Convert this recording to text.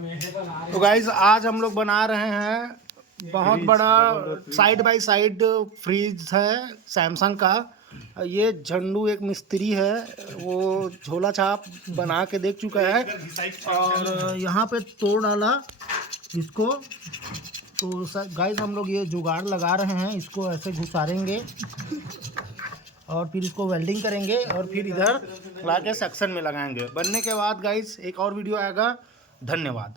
तो गाइस आज हम लोग बना रहे हैं बहुत बड़ा साइड बाय साइड फ्रिज है सैमसंग का। ये झंडू एक मिस्त्री है, वो झोला छाप बना के देख चुका है और यहाँ पे तोड़ डाला इसको। तो गाइस हम लोग ये जुगाड़ लगा रहे हैं, इसको ऐसे घुसारेंगे और फिर इसको वेल्डिंग करेंगे और फिर इधर ला के सेक्शन में लगाएंगे। बनने के बाद गाइस एक और वीडियो आएगा। धन्यवाद।